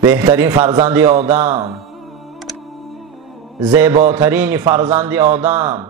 بهترین فرزند آدم، زیباترین فرزند آدم،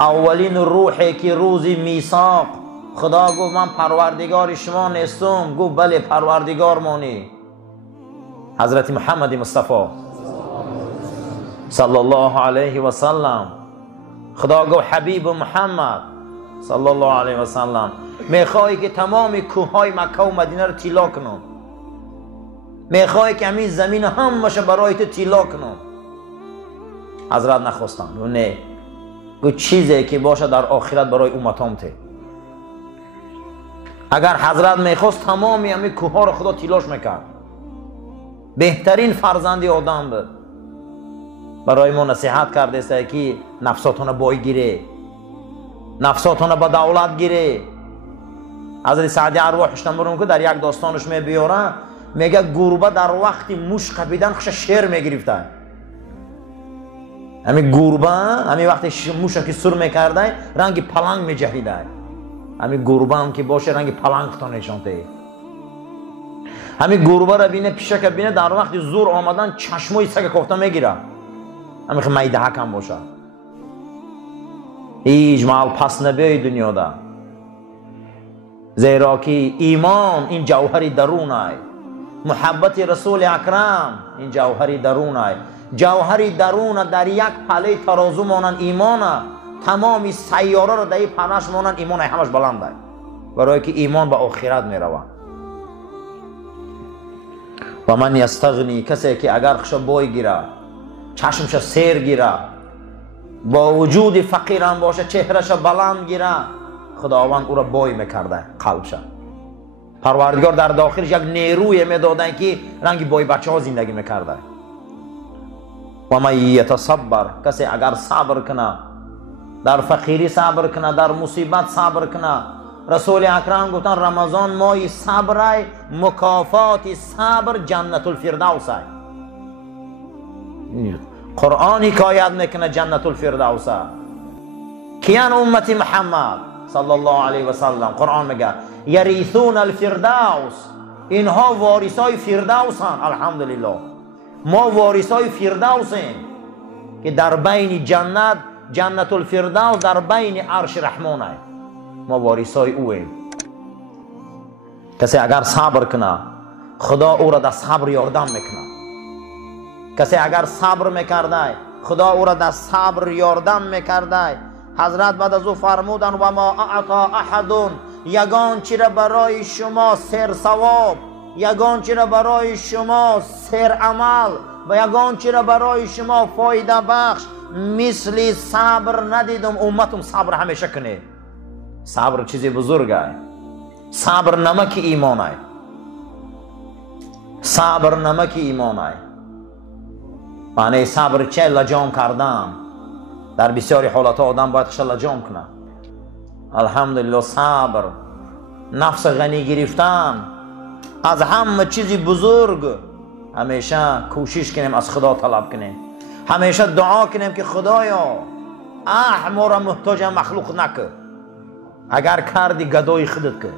اولین روحی که روزی میثاق خدا گفت من پروردگار شما نیستم، گفت بله پروردگار مانی، حضرت محمد مصطفی صلی الله علیه و سلم. خدا گفت حبیب محمد صلی الله علیه و سلم میخوای که تمام کوههای مکه و مدینه رو طلا کنم، میخوای که همین زمین همش برای تو طلا کنم. حضرت نخواستن، گفت نه، گفت چیزی که باشه در آخرت برای امتام ته. اگر حضرت میخواست تمامی همین کوه رو خدا طلاش میکرد. بهترین فرزند آدم بود. برای ما نصیحت کرده است که نفساتون بای گیره، نفساتون با دولت گیره. حضرت سعدی ارواحش نمیرون که در یک داستانش میبیاره، میگه گربه در وقت موش قپیدن خش شیر میگرفته. همین گربه همین وقت موش که سر میکرده رنگ پلنگ میجهیده. همین گربه هم که باشه رنگ پلنگ تا نشانته. همین گربه را بینه پیشه که بینه در وقت زور آمدن چشمای سگ کوفته میگیره. همین میده حکم باشه. هیچ مال پس نبیای دنیا دا. زیرا که ایمان این جوهری درون است. محبت رسول اکرم این جوهری درون است. جوهری درون در یک پله ترازو مانند ایمان، تمامی سیاره را در این پناش مانند ایمان همش بلند است. برای که ایمان به آخرت می روند. و من یستغنی، کسی که اگر خش بای گیره، چشمش سیر گیره، با وجود فقیرم باشه چهرش بلند گیره، خداوند او را بای میکرده قلبش. پروردگار در داخلش یک نیروی میدادن که رنگ بای بچه ها زندگی میکرده. و من یتصبر، کسی اگر صبر کنه، در فقیری صبر کنه، در مصیبت صبر کنه. رسول اکرم گفتن رمضان ماه صبر، مکافات صبر جنت الفردوس است. قرآن حکایت میکنه جنت الفردوس. کیان امت محمد صلی الله علیه و سلم؟ قرآن میگه یریثون الفردوس، اینها وارثای فردوسن. الحمدلله ما وارثای فردوسیم که در بین جنت، جنت الفردوس در بین عرش رحمان است. ما وارثای اویم. کسی اگر صبر کنه خدا او را در صبر یاردم میکنه. کسی اگر صبر میکرده خدا او را در صبر یاردم میکرده. حضرت بعد از او فرمودن و ما اعطا احد، یگان چی را برای شما سر ثواب، یگان چی را برای شما سر عمل و یگان چی را برای شما فایده بخش مثل صبر ندیدم. امتم صبر همیشه کنه. صبر چیزی بزرگ است. صبر نمک ایمان است. صبر نمک ایمان است. معنی صبر چه؟ لجام کردن. در بسیاری حالات آدم باید خش لجام کنه. الحمدلله صبر، نفس غنی گرفتن از همه چیزی بزرگ. همیشه کوشش کنیم از خدا طلب کنیم، همیشه دعا کنیم که خدایا ما را محتاج مخلوق نکن. اگر کردی گدای خودت کن،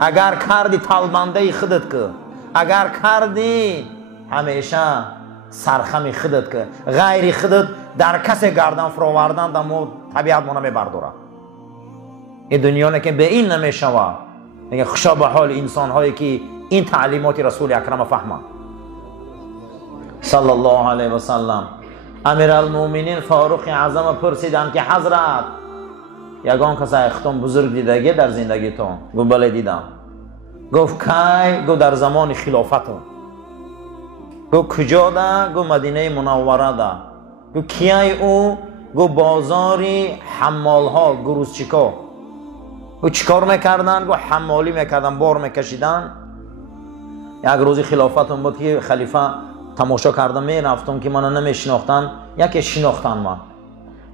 اگر کردی طالبنده خودت کن، اگر کردی همیشه سرخم خودت کن. غیر خودت در کسی گردن فراوردن در مو طبیعت مونه میبرداره. این دنیا نه که به این نمیشوه. میگه خوشا به حال انسان هایی که این تعلیمات رسول اکرم فهمند صلی الله علیه و سلم. امیرالمومنین فاروق اعظم پرسیدند که حضرت یگان کسی اختم بزرگ دیدگی در زندگیتون؟ گفت بله دیدم. گفت کی؟ گفت در زمان خلافتون. گفت کجا ده؟ گفت مدینه منوره ده. گفت کیای او؟ گفت بازاری حمال ها، گروزچیکا. گفت چیکار میکردن؟ گفت حمالی میکردن، بار میکشیدن. یک روزی خلافتون بود که خلیفه تماشا کردم میرفتم که منو نمیشناختن. یکی شناختن من.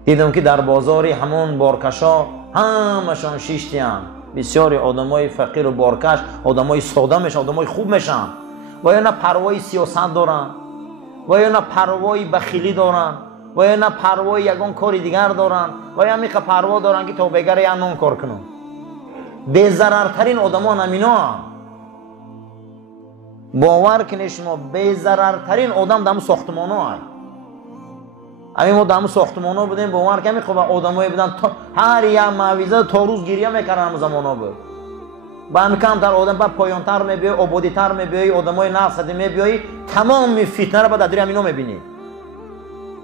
دیدم که در بازاری همون بارکشا همشان شیشتیان. بسیاری آدمای فقیر و بارکش آدمای ساده میشن، آدمای خوب میشن. و یا نه پروای سیاست دارن، و یا نه پروای بخیلی دارن، و یا نه پروای یگان کاری دیگر دارن، و یا میخه پروا دارن که توبهگر یا نون کار کنن. بی ضررترین آدمان همینا هم. باور کنید شما بی‌ضررترین آدم دم ساختمان‌ها هست. همین ما دم ساختمان‌ها بودیم، باور کنید خب آدمایی بودن هر یک موعظه تا روز گریه میکردن هم زمانا بود. با هم کمتر آدم بعد پایان‌تر میبیای، آبادی‌تر میبیای، آدمای نفس‌زده میبیای، تمام فتنه رو بعد در همینا میبینی.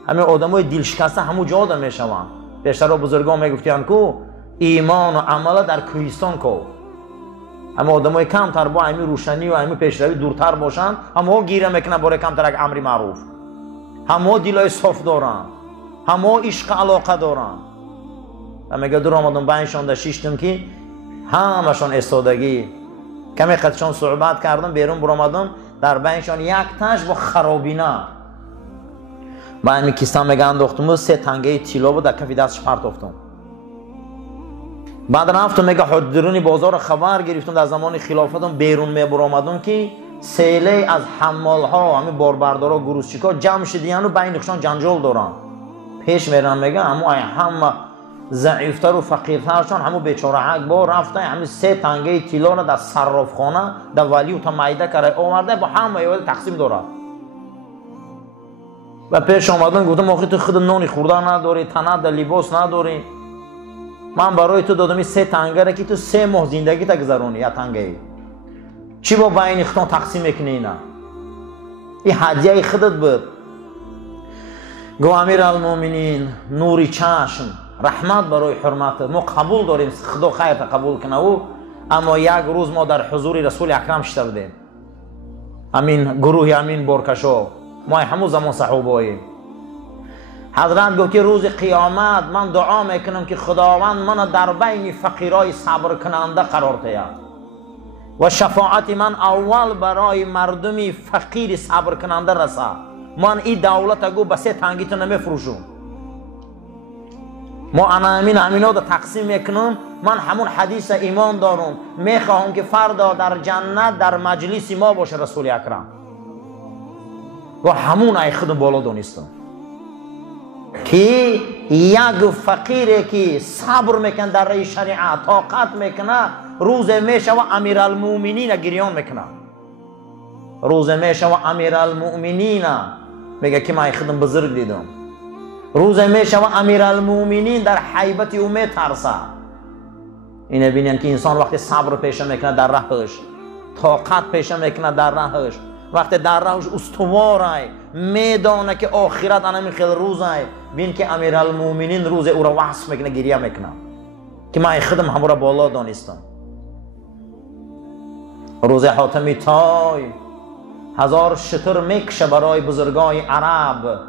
همین آدمای دل شکسته همون جا آدم میشوند. پیشتر بزرگان میگفتن که ایمان و عمل در کوهستان کو. اما آدمای کمتر با همین روشنی و همین پیشروی دورتر باشند، همه گیره میکنن برای کمتر یک امر معروف. همه دلای صاف دارن، همه عشق علاقه دارن. و میگه دور آمدم بینشان در شیشتم که همشان استادگی. کمی قدشان صحبت کردم، بیرون برآمدم، در بینشان یک تاش با خرابینه با همین کیسه میگه انداختم و 3 تنگه طلا بود در کف دستش پرتافتم. بعد رفتم میگه حضرونی بازار خبر گرفتم در زمان خلافتم بیرون میبرآمدم که سیله از حمال ها همین باربردارا گروسچیکا جمع شدیان و بینشان جنجال دارن. پیش میرن میگه همه ضعیفتر و فقیرترشان همون بیچاره یک بار رفتن همین 3 تنگه طلا را در صرافخانه در ولی تا معده کرده آورده با همه تقسیم داره. و پیش آمدن گفتم آخه تو خود نانی خوردن نداری، تنت در لباس نداری، من برای تو دادم این 3 تنگه را که تو 3 ماه زندگی تا گذرونی. یک تنگه چی با بین اختان تقسیم میکنی؟ اینا این هدیه خودت بود. گو امیر المومنین نوری چشم رحمت برای حرمت ما قبول داریم، خدا خیرت قبول کنه او. اما یک روز ما در حضور رسول اکرم شده بودیم، امین گروه امین بارکشا، ما همون زمان صحاباییم. حضرت گفت که روز قیامت من دعا میکنم که خداوند من در بین فقیرای صبر کننده قرار دهد و شفاعت من اول برای مردمی فقیر صبر کننده رسه. من این دولت گو به 3 تنگی تو نمیفروشم، ما امینا رو تقسیم میکنم. من همون حدیث ایمان دارم، میخواهم که فردا در جنت در مجلس ما باشه رسول اکرم و همون ای خود بالا دانستم که یک فقیری که صبر میکنه در راه شریعت طاقت میکنه روز میشه و امیر المؤمنین گریان میکنه. روز میشه و امیر المؤمنین میگه که من خودم بزرگ دیدم. روز میشه و امیر المؤمنین در حیبت او میترسه. اینه بینین که انسان وقتی صبر پیشه میکنه در راهش، طاقت پیشه میکنه در راهش، وقتی در راهش استواره میدانه که آخرت انمی خیلی روزه، بین که امیر المؤمنین روز او را وصف میکنه گریه میکنه که من خودم همون را بالا دانستم. روز حاتمی تای 1000 شتر میکشه برای بزرگای عرب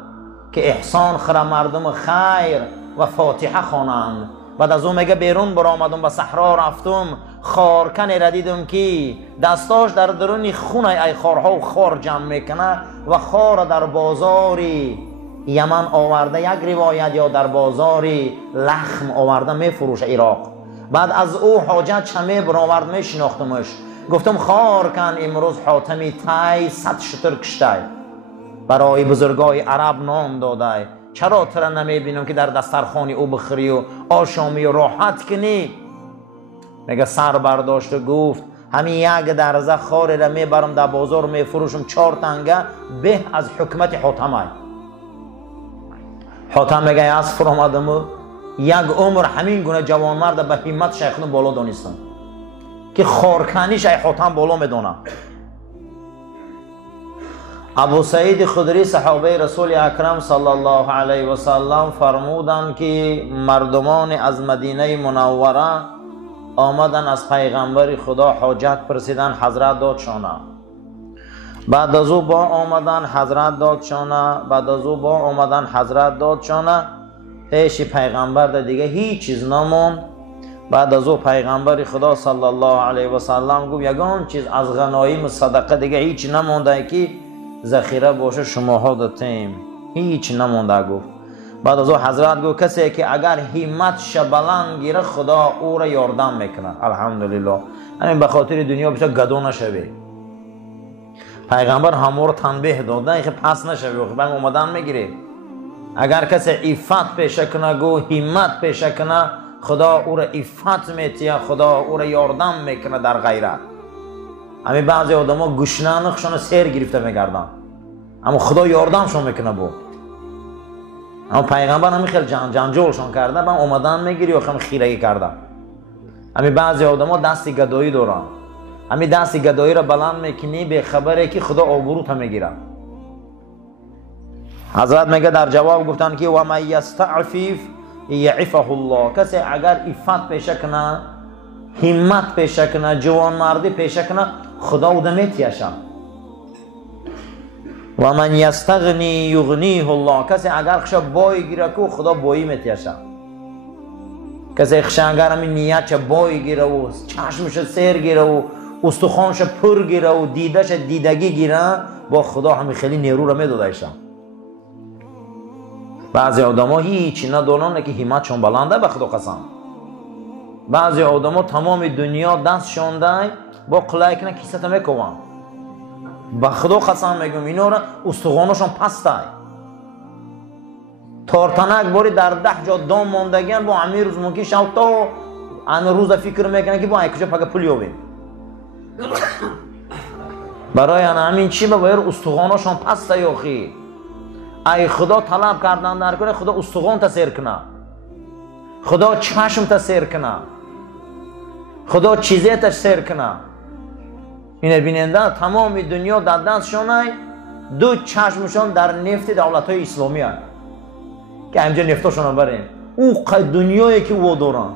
که احسان خره مردم خیر و فاتحه خوانند. بعد از اون میگه بیرون برآمدم به صحرا رفتم، خارکنی را دیدم که دستاش در درون خون ای خارها و خار جمع میکنه و خار در بازاری یمن آورده، یک روایت یا در بازاری لخم آورده میفروشه عراق. بعد از او حاجت چمه برآورد میشناختمش، گفتم خارکن امروز حاتمی تای 100 شتر کشته برای بزرگای عرب نام داده، چرا تو را نمیبینم که در دسترخوان او بخوری و آشامی و راحت کنی؟ میگه سر برداشت و گفت همین یک درزه خاری را میبرم در بازار میفروشم 4 تنگه به از حکمت حاتمه. حاتم میگه از فرامدم و یک عمر همین گونه جوانمرد به همت شیخون بالا دانستم که خارکنیش ای حاتم بالا میدونه. ابو سعید خدری صحابه رسول اکرم صلی الله علیه و سلم فرمودند که مردمان از مدینه منوره آمدن از پیغمبر خدا حاجت پرسیدن، حضرت دادشانه. بعد از او با آمدن حضرت دادشانه، بعد از او با آمدن حضرت دادشانه. پیش پیغمبر دیگه هیچ چیز نموند. بعد از او پیغمبر خدا صلی الله علیه و سلم گفت یگان چیز از غنایم صدقه دیگه هیچ نمونده که ذخیره باشه شماها دادیم، هیچ نمونده. گفت بعد از او حضرت گفت کسی که اگر همتش بلند گیره خدا او را یاردم میکنه. الحمدلله. همین به خاطر دنیا بیشتر گدو نشوی. پیغمبر همو رو تنبیه دادن که پس نشوی، بعد اومدن میگیره. اگر کسی عفت پیشه کنه گو همت پیشه کنه خدا او را عفت میتیه، خدا او را یاردم میکنه در غیرت. همین بعضی آدما گشنه نخشون سیر گرفته میگردن، اما خدا یاردمشون میکنه. بود اما پیغمبر همین خیلی جنجالشون کرده، با اومدن میگیری و خیلی خیرگی کرده. همین بعضی آدما دستی گدایی دارن، همین دستی گدایی را بلند میکنی به خبره که خدا آبروت میگیره. حضرت میگه در جواب گفتن که و من یستعفف یعفه الله، کسی اگر عفت پیشه کنه، همت پیشه کنه، جوان مردی پیشه کنه، خدا او میتیشه. و من یستغنی یغنیه الله، کسی اگر خش بای گیره کو خدا بایی میتیشه. کسی خش اگر همین نیت چه بای گیره و چشمش سیر گیره و استخوانش پر گیره و دیدش دیدگی گیره، با خدا همین خیلی نیرو را میدادایشه. بعضی آدما هیچی ندارن که همتشون بلنده، به خدا قسم. بعضی آدما تمام دنیا دستشون ده با قلعه کنه کیسه میکوان، به خدا قسم میگم اینا را استخوانشون پسته. تارتنک باری در 10 جا دام ماندگیان، با همین روز ممکن شد تا همین روز فکر میکنه که با کجا پاک پول یابیم. برای همین چی باید استخوانشون پسته یاخی. ای خدا طلب کردن در کنه، خدا استخوان تسیر کنه، خدا چشم تسیر کنه، خدا چیزی تسیر کنه. اینه بیننده تمام دنیا در دستشونه، دو چشمشون در نفت دولت‌های اسلامی هست که همینجا نفتاشون بریم. او قد دنیایی که او دارن،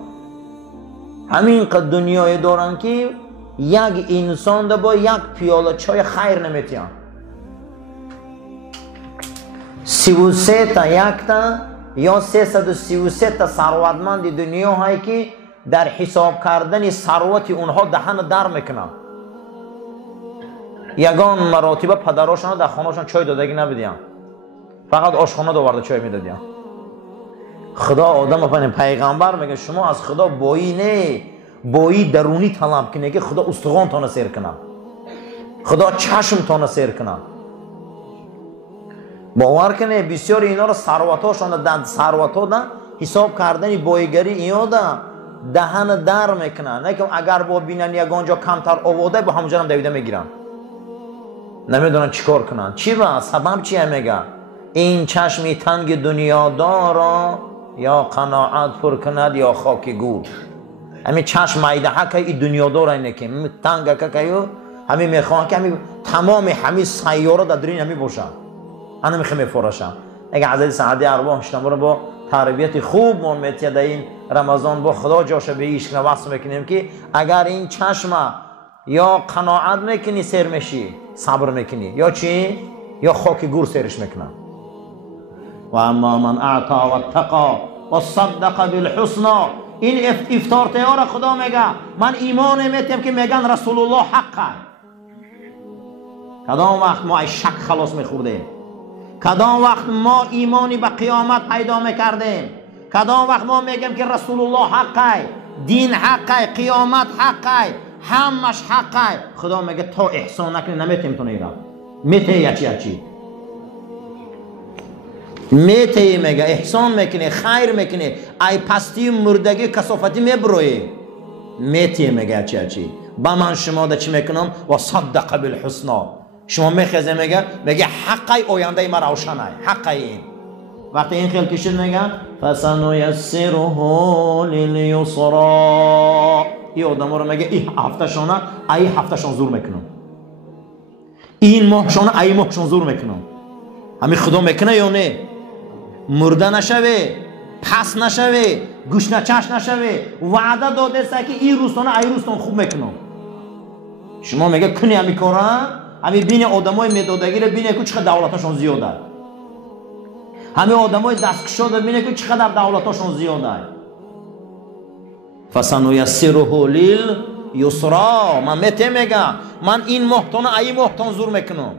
همین قد دنیایی دارن که یک انسان ده با یک پیاله چای خیر نمیتیان. 33 تا یک تا یا 333 تا ثروتمند دنیا هایی که در حساب کردن ثروت اونها دهن در میکنن. یگان مراتبه پدراشون در خانهشون چای دادگی نبیدیان، فقط آشخانه دوارده چای میدادیان. خدا آدم افنین پیغمبر میگه شما از خدا بایی نه، بایی درونی طلب کنه که خدا استخوان تانه سیر کنه، خدا چشم تانه سیر کنه. باور کنه بسیار اینا رو ثروتاشون ثروتا ده حساب کردن بایگری اینا ده دهن در میکنن، نه که اگر با بینن یگانجا کمتر آواده با همونجا هم دویده میگیرن، نمیدونن چیکار کنن. چی با سبب چیه؟ میگه این چشمی تنگ دنیا دارا یا قناعت پر کند یا خاک گور. همین چشم ایده حکه ای دنیا داره، اینه که تنگ که همین میخوان که همین تمام همین سیاره در درین همین باشن، انا میخوام بفراشم. اگه عزیز سعدی ارواح شما رو با تربیت خوب مؤمنیت در این رمضان با خدا جاشه به عشق وصل میکنیم که اگر این چشم یا قناعت میکنی سیر میشی، صبر میکنی، یا چی؟ یا خاک گور سیرش میکنه. و اما من اعطا و اتقا و صدق بالحسنا، این افطار را خدا میگه من ایمان میتیم که میگن رسول الله حقه. کدام وقت ما شک خلاص میخوردیم، کدام وقت ما ایمانی به قیامت پیدا میکردیم، کدام وقت ما میگیم که رسول الله حقه، دین حقه، قیامت حقه، همش حقه. خدا میگه تا احسان نکنی نمیتیم تو نیرم، میته یچی میته، میگه احسان میکنی، خیر میکنی، ای پستی مردگی کسافتی میبروی، میته میگه چی با من شما ده چی میکنم و صدق بالحسنا. شما میخزه میگه حقی آینده ما روشنه، حقی این. وقتی این خیل کشید میگه فسنیسره للیسرا، این آدم رو میگه این هفتهشانه ای هفتهشان زور میکنم، این ماهشانه ای ماهشان زور میکنم. همین خدا میکنه یا نه؟ مرده نشوه، پس نشوه، گوش نچش نشوه، وعده داده سه که این روزتانه ای روزتان خوب میکنم. شما میگه کنی همی کاره، همی بین آدمای میدادگی رو بینه که چقدر دولتاشون زیاده، همه آدمای دستکشا رو بینه که چقدر دولتاشون زیاده. فسنیسره لیلیسرا، من میگم من این ماهتانه ای ماهتان زور میکنم،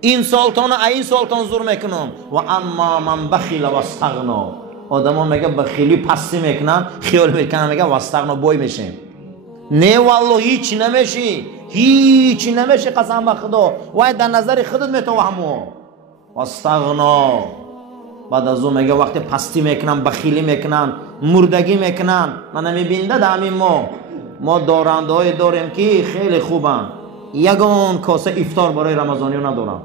این سالتانه این سالتان زور میکنم. و اما من بخیل و استغنا، آدما میگه بخیلی پستی میکنن، خیال میکنن میگه و استغنا بای میشیم. نه والله هیچی نمیشی، هیچی نمیشه قسم به خدا. و در نظر خودت میتوهمو و استغنا. بعد از اون میگه وقتی پستی میکنن، بخیلی میکنن، مردگی میکنن. من میبینده همین ما دارنده های داریم که خیلی خوبن، یگان کاسه افطار برای رمضانی ندارم.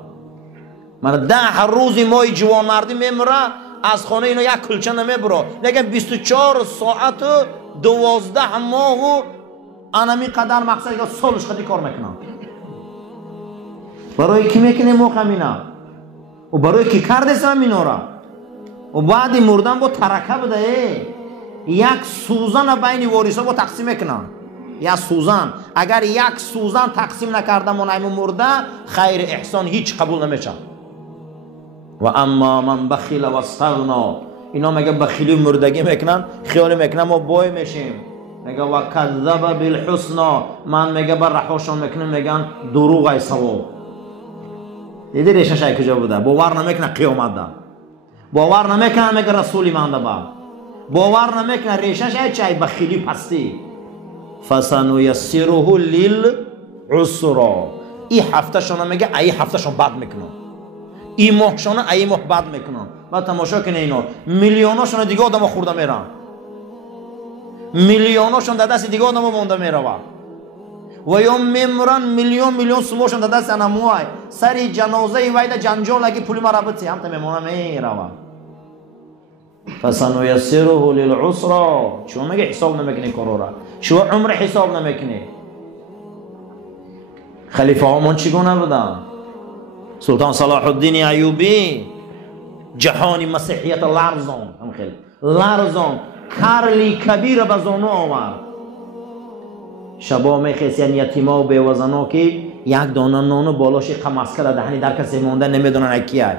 من 10 روزی مای جوان مردی میمره از خانه اینو یک کلچه نمیبره، لیکن 24 ساعت و 12 ماه و انمی قدر مقصد که سالش خودی کار میکنم. برای کی میکنه موقع مینا و برای کی کردست مینا را و بعد مردن با ترکه بده یک سوزن بین وارثا با تقسیم میکنن. یا سوزن اگر یک سوزن تقسیم نکرده منعم مرده خیر احسان هیچ قبول نمیشه. و اما من بخیل و استغنا، اینا میگه بخیلی مردگی میکنن، خیال میکنن ما بای میشیم. میگه و کذب بالحسنا، من میگه بر رهاشون میکنن میگن دروغ ای ثواب. دیدی ریشش ای کجا بوده؟ باور نمیکنه قیامت ده، باور نمیکنه میگه رسولی من ده، باور نمیکنه ریشش ای چای بخیلی پستی. فسنیسره للعسرا، این هفته شون میگه ای هفته شون بد میکنن، این ماه شون ای ماه بد میکنن. بعد تماشا کنه اینا میلیوناشون دیگه آدم خورده میرن، میلیوناشون در دست دیگه آدم مونده میره و یا میمرن میلیون سموشون در دست انموهای سری جنازه ویده جنجال اگه پولی مرا بطی هم تا میمونه میره. فسنیسره للعسرا، شما میگه حساب نمیکنی کارو را، شما عمر حساب نمیکنی. خلیفه هامون چگونه بودن؟ سلطان صلاح الدین ایوبی جهانی مسیحیت لرزان، هم خیلی لرزان کرلی کبیر به زانو آورد. شبا میخیسین یتیما و بیوزنا که یک دانه نانو بالاش قمص کرده دهنی در کسی مونده نمیدونن اکیه.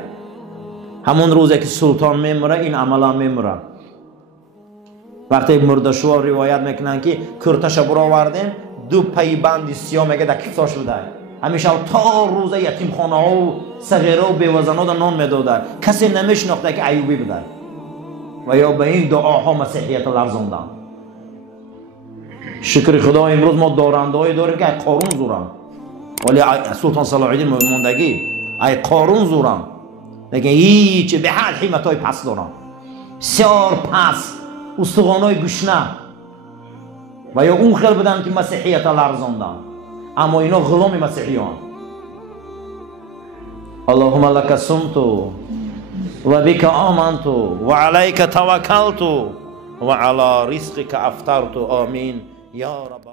همون روزه که سلطان میمره این عملا میمره. وقتی مرده شو روایت میکنن که کرتش برا آوردن 2 پیبند سیاه میگه در کفتاش بوده، همیشه تا روزه یتیم خانه ها و صغیره و بیوزنا دا نان میدادن، کسی نمیشناخته که ایوبی بوده. و یا به این دعاها مسیحیت لرزاندن. شکر خدا امروز ما دارنده هایی داریم که ای قارون زورن، ولی سلطان صلاح الدین موندگی ای قارون زورن، لیکن هیچ به حال حیمت های پس دارن، سیار پس، استخوان های گشنه. و یا اون خیل بدن که مسیحیت لرزاندن، اما اینا غلام مسیحیان. اللهم لك صمت و بك آمنت و علیک توکلت و علی رزقک افطرت. آمین یا رب.